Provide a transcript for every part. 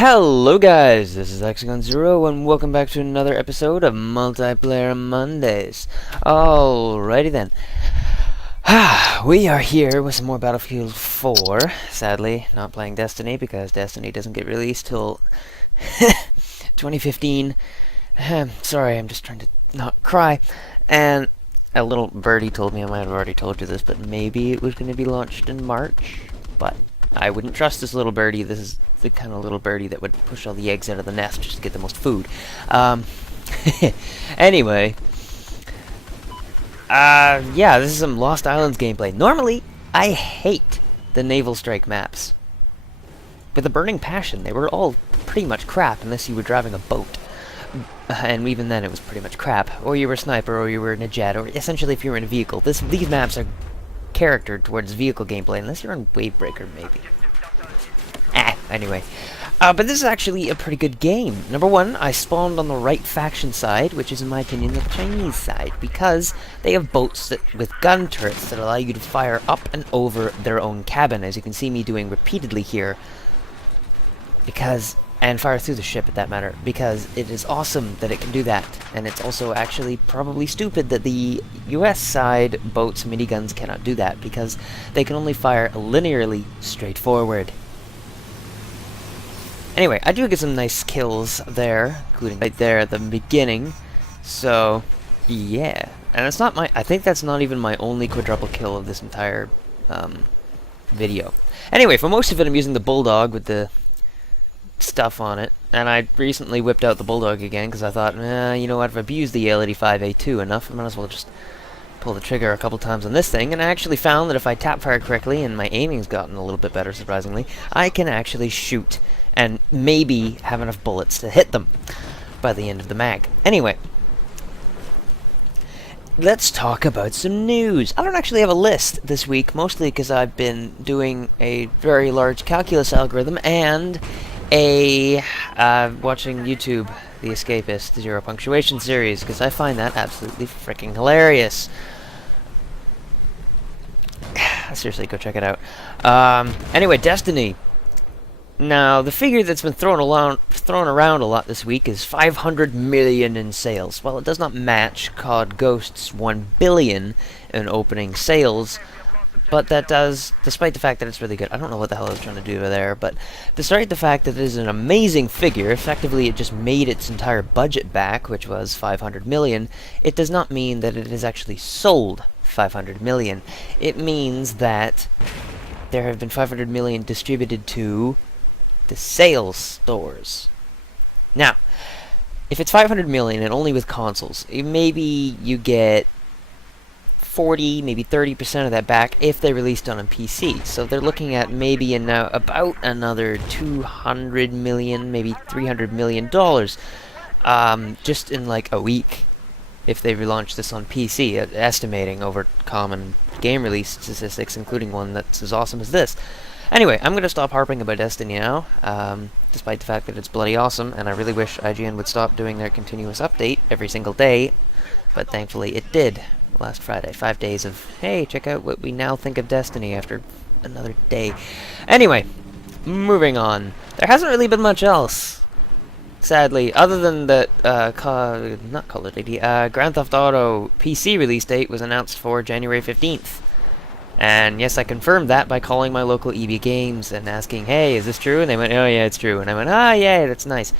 Hello guys, this is Hexagon0 and welcome back to another episode of Multiplayer Mondays. Alrighty then. We are here with some more Battlefield 4. Sadly, not playing Destiny because Destiny doesn't get released till 2015. Sorry, I'm just trying to not cry. And a little birdie told me, I might have already told you this, but maybe it was going to be launched in March. But I wouldn't trust this little birdie. This is the kind of little birdie that would push all the eggs out of the nest just to get the most food. Anyway. Yeah, this is some Lost Islands gameplay. Normally, I hate the naval strike maps. With a burning passion, they were all pretty much crap unless you were driving a boat. And even then it was pretty much crap. Or you were a sniper, or you were in a jet, or essentially if you were in a vehicle. These maps are charactered towards vehicle gameplay, unless you're on Wavebreaker, maybe. Anyway. But this is actually a pretty good game. Number one, I spawned on the right faction side, which is in my opinion the Chinese side, because they have boats with gun turrets that allow you to fire up and over their own cabin, as you can see me doing repeatedly here. And fire through the ship, at that matter, because it is awesome that it can do that, and it's also actually probably stupid that the US side boats miniguns cannot do that, because they can only fire linearly straight forward. Anyway, I do get some nice kills there, including right there at the beginning, so yeah. And it's not I think that's not even my only quadruple kill of this entire video. Anyway, for most of it I'm using the Bulldog with the stuff on it, and I recently whipped out the Bulldog again because I thought, you know what, if I've used the L85A2 enough, I might as well just pull the trigger a couple times on this thing. And I actually found that if I tap fire correctly, and my aiming's gotten a little bit better surprisingly, I can actually shoot and maybe have enough bullets to hit them by the end of the mag. Anyway, let's talk about some news. I don't actually have a list this week, mostly because I've been doing a very large calculus algorithm and watching YouTube, The Escapist, Zero Punctuation series, because I find that absolutely freaking hilarious. Seriously, go check it out. Anyway, Destiny. Now, the figure that's been thrown around a lot this week is 500 million in sales. Well, it does not match COD Ghost's 1 billion in opening sales, but that does, despite the fact that it's really good. I don't know what the hell I was trying to do there, but despite the fact that it is an amazing figure, effectively it just made its entire budget back, which was 500 million, it does not mean that it has actually sold 500 million. It means that there have been 500 million distributed to the sales stores. Now, if it's 500 million and only with consoles, maybe you get 40, maybe 30% of that back if they released on a PC. So they're looking at maybe about another 200 million, maybe 300 million dollars, just in like a week if they relaunch this on PC, estimating over common game release statistics, including one that's as awesome as this. Anyway, I'm going to stop harping about Destiny now, despite the fact that it's bloody awesome, and I really wish IGN would stop doing their continuous update every single day, but thankfully it did last Friday. 5 days of, hey, check out what we now think of Destiny after another day. Anyway, moving on. There hasn't really been much else, sadly, other than that, not Call of Duty, Grand Theft Auto PC release date was announced for January 15th. And yes, I confirmed that by calling my local EB Games and asking, hey, is this true? And they went, oh yeah, it's true. And I went, ah, yeah, that's nice.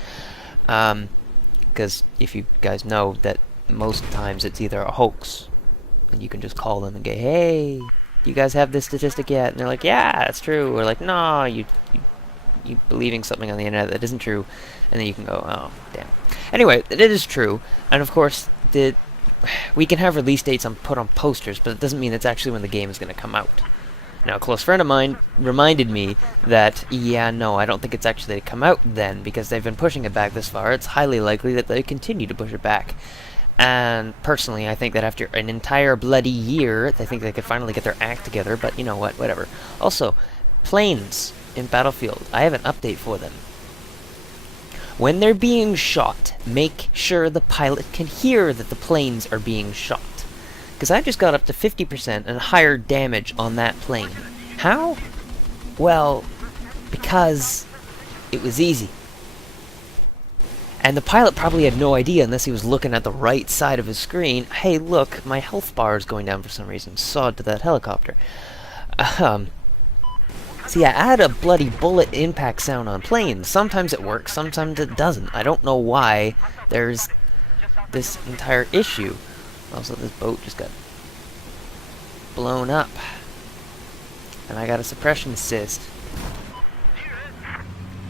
Because if you guys know that most times it's either a hoax, and you can just call them and go, hey, do you guys have this statistic yet? And they're like, yeah, it's true. Or like, no, you believing something on the internet that isn't true. And then you can go, oh, damn. Anyway, it is true. And of course, we can have release dates put on posters, but it doesn't mean it's actually when the game is going to come out. Now, a close friend of mine reminded me that, yeah, no, I don't think it's actually going to come out then, because they've been pushing it back this far. It's highly likely that they continue to push it back. And personally, I think that after an entire bloody year, I think they could finally get their act together, but you know what, whatever. Also, planes in Battlefield, I have an update for them. When they're being shot, make sure the pilot can hear that the planes are being shot. Because I just got up to 50% and higher damage on that plane. How? Well, because it was easy. And the pilot probably had no idea unless he was looking at the right side of his screen. Hey, look, my health bar is going down for some reason. Sod to that helicopter. See, I add a bloody bullet impact sound on planes. Sometimes it works, sometimes it doesn't. I don't know why there's this entire issue. Also, this boat just got blown up. And I got a suppression assist.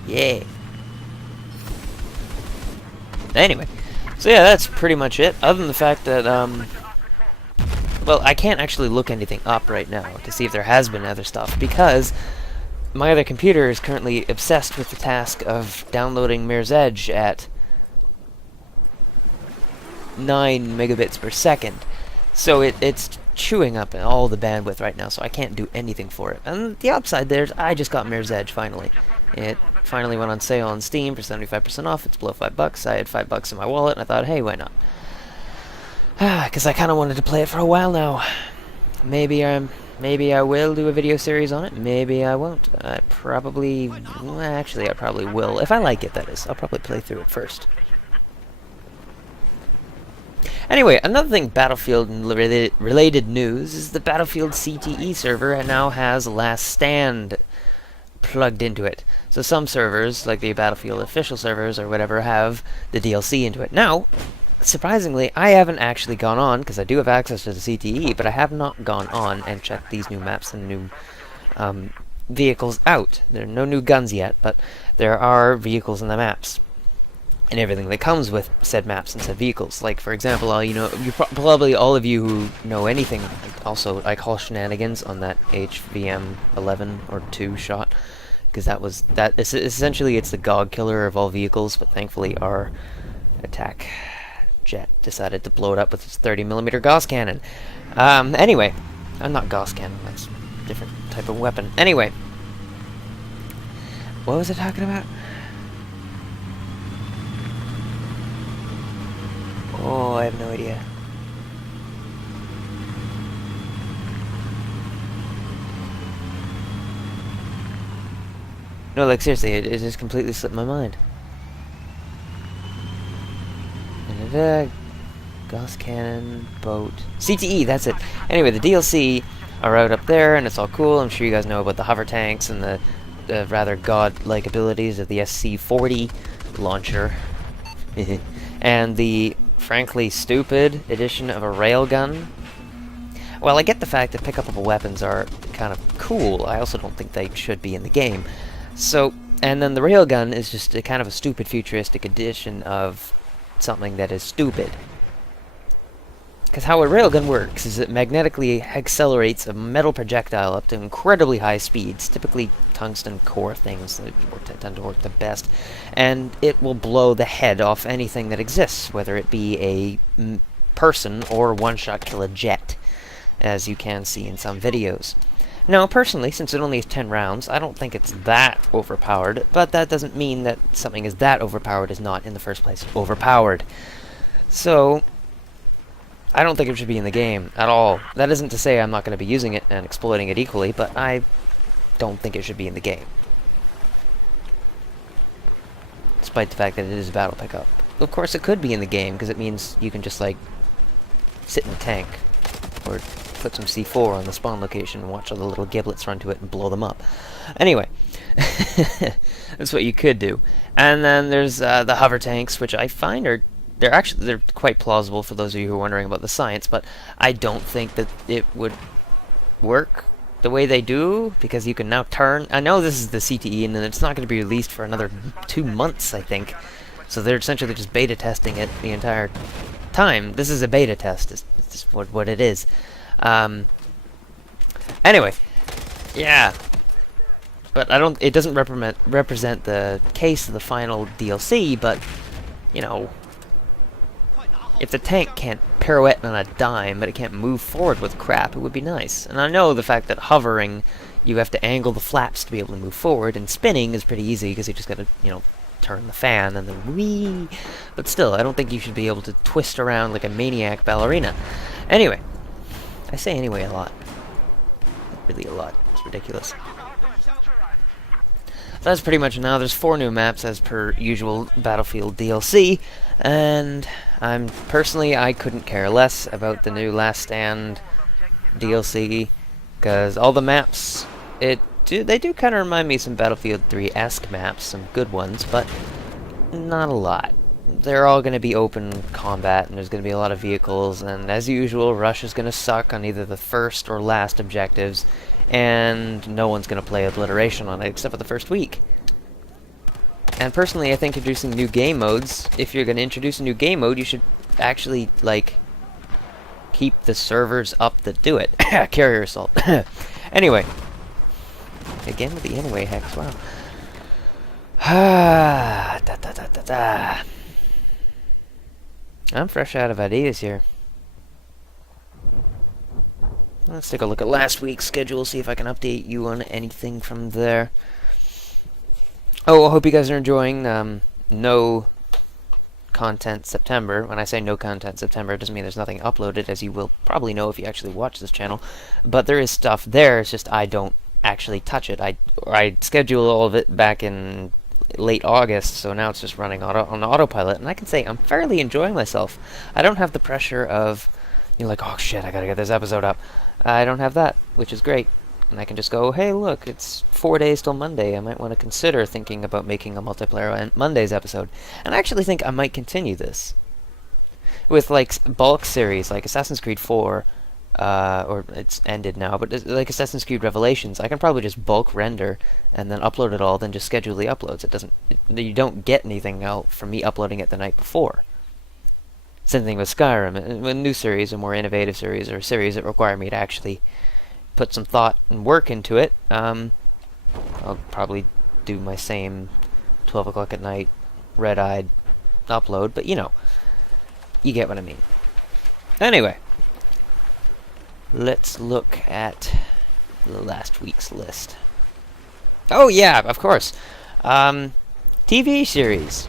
Yeah. Anyway, so yeah, that's pretty much it. Other than the fact that, well, I can't actually look anything up right now to see if there has been other stuff, because my other computer is currently obsessed with the task of downloading Mirror's Edge at 9 megabits per second. So it's chewing up all the bandwidth right now, so I can't do anything for it. And the upside there is I just got Mirror's Edge finally. It finally went on sale on Steam for 75% off. It's below $5. I had $5 in my wallet, and I thought, hey, why not? Because I kind of wanted to play it for a while now. Maybe I will do a video series on it. Maybe I won't. I probably will. If I like it, that is. I'll probably play through it first. Anyway, another thing Battlefield-related news is the Battlefield CTE server now has Last Stand plugged into it. So some servers, like the Battlefield official servers or whatever, have the DLC into it. Now, surprisingly, I haven't actually gone on, because I do have access to the CTE, but I have not gone on and checked these new maps and new vehicles out. There are no new guns yet, but there are vehicles in the maps. And everything that comes with said maps and said vehicles. Like, for example, probably all of you who know anything, also, I call shenanigans on that HVM 11 or 2 shot, because essentially it's the GOG killer of all vehicles, but thankfully our attack jet decided to blow it up with its 30mm Gauss cannon. Anyway, not Gauss cannon, that's a different type of weapon. Anyway, what was I talking about? Oh, I have no idea. No, like, seriously, it just completely slipped my mind. Gauss cannon, boat. CTE, that's it. Anyway, the DLC are out up there, and it's all cool. I'm sure you guys know about the hover tanks and the rather god-like abilities of the SC-40 launcher. And the frankly stupid addition of a railgun. Well, I get the fact that pick-upable weapons are kind of cool. I also don't think they should be in the game. So, and then the railgun is just a kind of a stupid futuristic addition of something that is stupid. Because how a railgun works is it magnetically accelerates a metal projectile up to incredibly high speeds, typically tungsten core things that tend to work the best, and it will blow the head off anything that exists, whether it be a person or one-shot kill a jet, as you can see in some videos. Now, personally, since it only has 10 rounds, I don't think it's that overpowered, but that doesn't mean that something is that overpowered is not, in the first place, overpowered. So, I don't think it should be in the game at all. That isn't to say I'm not going to be using it and exploiting it equally, but I don't think it should be in the game. Despite the fact that it is a battle pickup. Of course it could be in the game, because it means you can just, like, sit in a tank, or put some C4 on the spawn location and watch all the little giblets run to it and blow them up. Anyway, that's what you could do. And then there's the hover tanks, which I find they're quite plausible for those of you who are wondering about the science, but I don't think that it would work the way they do, because you can now turn. I know this is the CTE, and it's not going to be released for another 2 months, I think. So they're essentially just beta testing it the entire time. This is a beta test. It's just what it is. Anyway, yeah. But it doesn't represent the case of the final DLC, but, you know, if the tank can't pirouette on a dime, but it can't move forward with crap, it would be nice. And I know the fact that hovering, you have to angle the flaps to be able to move forward, and spinning is pretty easy, because you just gotta, you know, turn the fan, and then whee! But still, I don't think you should be able to twist around like a maniac ballerina. Anyway. I say anyway a lot. Really a lot. It's ridiculous. that's pretty much now. There's 4 new maps as per usual Battlefield DLC, and I couldn't care less about the new Last Stand DLC, because all the maps, they do kind of remind me of some Battlefield 3-esque maps, some good ones, but not a lot. They're all going to be open combat, and there's going to be a lot of vehicles, and as usual, Rush is going to suck on either the first or last objectives, and no one's going to play Obliteration on it except for the first week. And personally, I think introducing new game modes, if you're going to introduce a new game mode, you should actually, like, keep the servers up that do it. Carrier assault. Anyway. Again with the anyway hex, wow. I'm fresh out of ideas here. Let's take a look at last week's schedule, see if I can update you on anything from there. Oh, I hope you guys are enjoying no content September. When I say no content September, it doesn't mean there's nothing uploaded, as you will probably know if you actually watch this channel. But there is stuff there, it's just I don't actually touch it. I schedule all of it back in late August, so now it's just running on autopilot, and I can say I'm fairly enjoying myself. I don't have the pressure of, like, oh shit, I gotta get this episode up. I don't have that, which is great. And I can just go, hey look, it's 4 days till Monday, I might want to consider thinking about making a multiplayer on Monday's episode. And I actually think I might continue this. With, like, bulk series, like Assassin's Creed 4, or it's ended now, but like Assassin's Creed Revelations, I can probably just bulk render and then upload it all, then just schedule the uploads. You don't get anything out from me uploading it the night before. Same thing with Skyrim. A new series, a more innovative series, or a series that require me to actually put some thought and work into it, I'll probably do my same 12 o'clock at night, red-eyed upload, but you get what I mean. Anyway, let's look at last week's list. Oh yeah, of course. TV series.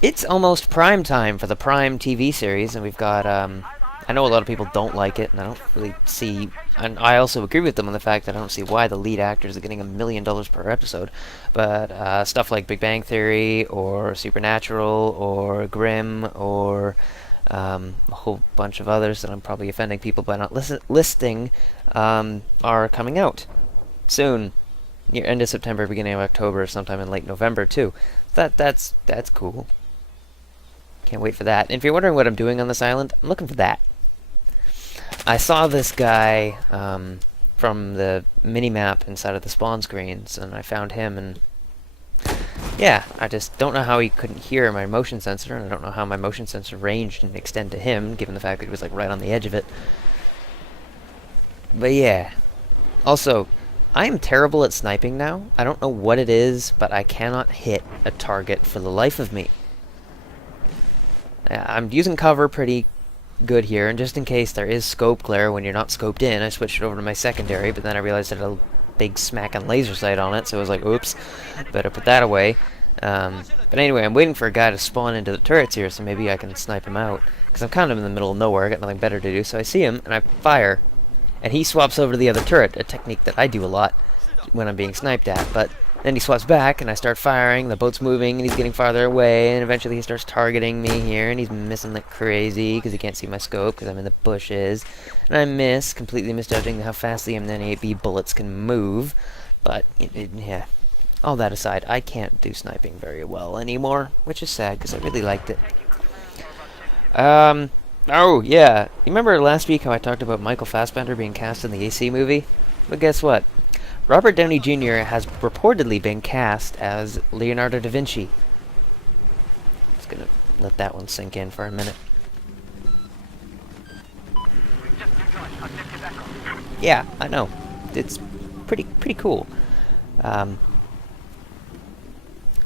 It's almost prime time for the Prime TV series, and we've got, I know a lot of people don't like it, and I don't really see, and I also agree with them on the fact that I don't see why the lead actors are getting $1 million per episode, but stuff like Big Bang Theory, or Supernatural, or Grimm, or a whole bunch of others that I'm probably offending people by not listing, are coming out soon. Near end of September, beginning of October, sometime in late November too. That's cool. Can't wait for that. And if you're wondering what I'm doing on this island, I'm looking for that. I saw this guy from the mini-map inside of the spawn screens, and I found him, and yeah, I just don't know how he couldn't hear my motion sensor, and I don't know how my motion sensor range didn't extend to him, given the fact that he was like right on the edge of it. But yeah. Also, I am terrible at sniping now. I don't know what it is, but I cannot hit a target for the life of me. I'm using cover pretty good here, and just in case there is scope glare when you're not scoped in, I switched it over to my secondary, but then I realized it had a big smacking laser sight on it, so I was like, oops, better put that away. But anyway, I'm waiting for a guy to spawn into the turrets here, so maybe I can snipe him out, because I'm kind of in the middle of nowhere, I got nothing better to do, so I see him, and I fire, and he swaps over to the other turret, a technique that I do a lot when I'm being sniped at, but then he swaps back, and I start firing, the boat's moving, and he's getting farther away, and eventually he starts targeting me here, and he's missing like crazy, because he can't see my scope, because I'm in the bushes, and I miss, completely misjudging how fast the M9A8B bullets can move, but, yeah, all that aside, I can't do sniping very well anymore, which is sad, because I really liked it. Oh, yeah, you remember last week how I talked about Michael Fassbender being cast in the AC movie? But guess what? Robert Downey Jr. has reportedly been cast as Leonardo da Vinci. Just gonna let that one sink in for a minute. Yeah, I know. It's pretty cool.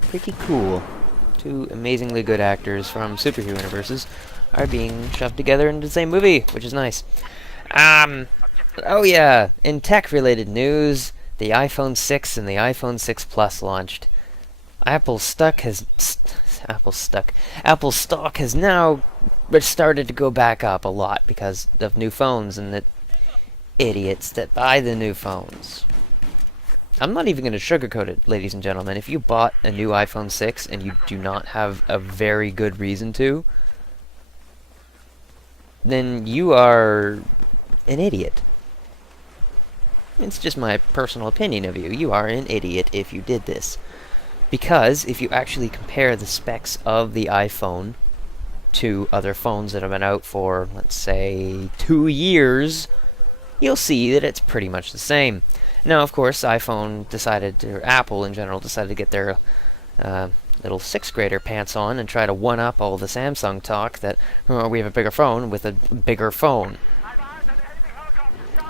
Pretty cool. Two amazingly good actors from superhero universes are being shoved together into the same movie, which is nice. Oh yeah, in tech-related news, the iPhone 6 and the iPhone 6 Plus launched. Apple stock has now started to go back up a lot because of new phones and the idiots that buy the new phones. I'm not even going to sugarcoat it, ladies and gentlemen. If you bought a new iPhone 6 and you do not have a very good reason to, then you are an idiot. It's just my personal opinion of you. You are an idiot if you did this. Because if you actually compare the specs of the iPhone to other phones that have been out for, let's say, 2 years, you'll see that it's pretty much the same. Now, of course, iPhone decided, or Apple in general, decided to get their little 6th grader pants on and try to one-up all the Samsung talk that, oh, we have a bigger phone with a bigger phone.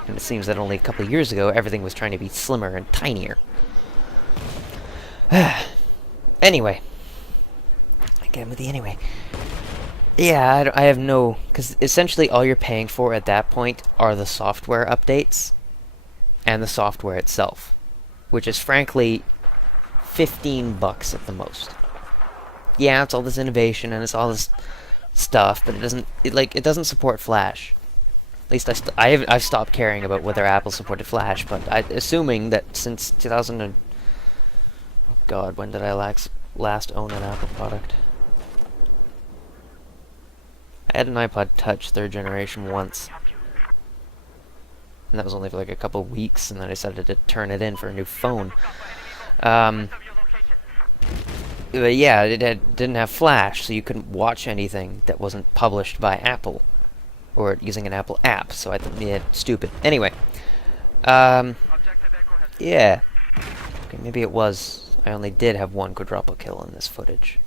And it seems that only a couple of years ago, everything was trying to be slimmer and tinier. Anyway. Again with the anyway. Yeah, I have no... Because essentially all you're paying for at that point are the software updates and the software itself, which is frankly $15 at the most. Yeah, it's all this innovation and it's all this stuff, but it doesn't support Flash. At least I've stopped caring about whether Apple supported Flash, but assuming that since 2000 and... Oh god, when did I last own an Apple product? I had an iPod Touch 3rd generation once. And that was only for like a couple weeks, and then I decided to turn it in for a new phone. But yeah, it didn't have Flash, so you couldn't watch anything that wasn't published by Apple. Or using an Apple app, so I thought, yeah, stupid. Anyway. Yeah. Okay, maybe it was... I only did have one quadruple kill in this footage.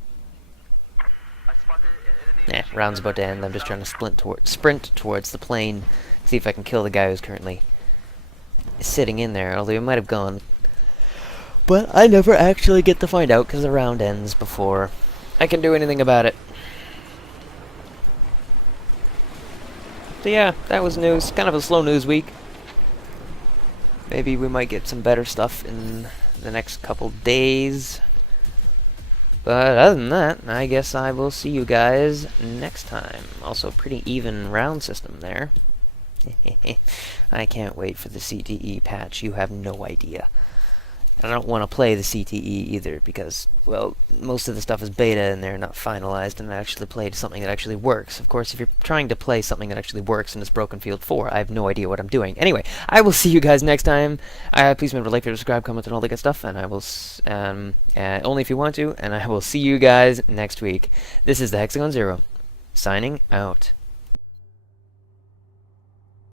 Nah, round's about to end. I'm just trying to sprint towards the plane, see if I can kill the guy who's currently sitting in there, although he might have gone. But I never actually get to find out because the round ends before I can do anything about it. So yeah, that was news. Kind of a slow news week. Maybe we might get some better stuff in the next couple days. But other than that, I guess I will see you guys next time. Also, pretty even round system there. I can't wait for the CTE patch. You have no idea. I don't want to play the CTE either because, well, most of the stuff is beta and they're not finalized, and I actually played something that actually works. Of course, if you're trying to play something that actually works and it's Broken Field 4, I have no idea what I'm doing. Anyway, I will see you guys next time. Please remember to like, subscribe, comment, and all that good stuff, and I will, only if you want to, and I will see you guys next week. This is the Hexagon Zero, signing out.